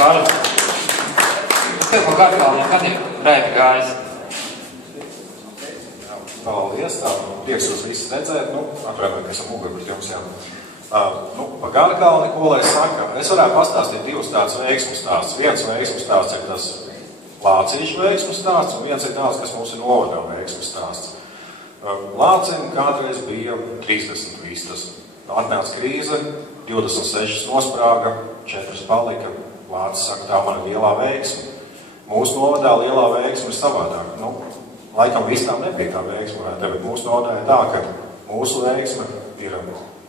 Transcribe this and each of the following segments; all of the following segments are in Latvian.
Kārli, tev pa Garkalniem kad ir rēti gājis? Paldies, prieks jūs visus redzēt, atvainojiet, ka esam muguri pret jums, jā. Pa Garkalni, ko lai saka, es varētu pastāstīt divus tādus veiksmu stāstus. Viens veiksmu stāsts ir tas Lācīšu veiksmu stāsts, un viens ir tāds, kas mums ir novadā veiksmu stāsts. Lācim kādreiz bija 30 vistas. Atnāca krīze, 26 nosprāga, 4 palika. Lācis saka, tā man ir lielā veiksme. Mūsu novadā lielā veiksme ir savādāk. Laikam visām nebija tā veiksme, bet mūsu novadā ir tā, ka mūsu veiksme ir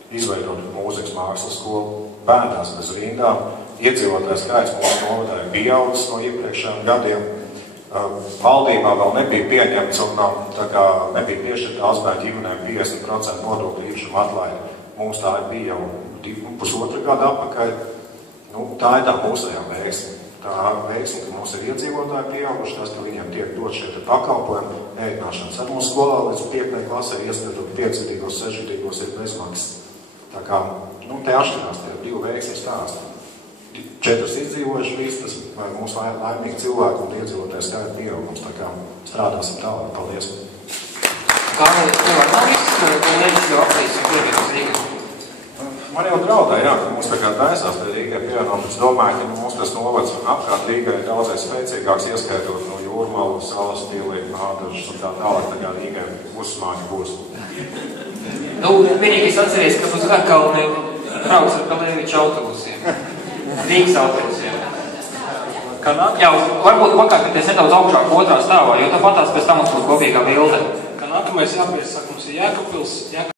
izveidot mūzikas mākslas skolu bērnās bez rindām. Iedzīvotājs skaits mūsu novadā ir pieaudzis no iepriekšējiem gadiem. Valdībā vēl nebija pieņemts un tā kā nebija piešķirta Azbērņu ģimenēm 50% nodokļu īpašuma atlaide. Mums tā bija jau 2,5 gadu atpakaļ. Tā ir tā mūsējā veiksme. Tā veiksme, ka mums ir iedzīvotāji pieauguši, tas, ka viņiem tiek dot šie pakalpojumi, ēdināšanas ar mūsu skolā līdz 5. klasē, ieskatot 5. 6. ir bezmaksas. Tā kā, te atšķirās tie divi veiksmi stāsti. 4 izdzīvojuši vistas, vai mums laimīgi cilvēki un iedzīvotāji skaita pieaugums. Tā kā strādāsim tālāk. Paldies! Kārli, tev var nav viss, ko nevis jau aptīsim pirmības Rīgas? Man jau draudā, jā, ka mums tā kā taisās pie Rīgai pievienot. Es domāju, ka mums tas novads apkārt Rīgai ir daudzais spēcīgāks, ieskaitot no Jūrmalu, Salas stīlī, Ādažas un tā tālāk, tā kā Rīgai uzsmāņi būs. Vienīgi es atceries, ka uz Garkalni brauks ar Kalēviča autobusiem. Rīgas autobusiem. Jā, varbūt pakāpieties nedaudz augšāk otrā stāvā, jo tāpatās pēc tam mums būs kopīgā bilde. Nākamais jāpiesaka, mums ir Jēkabpils,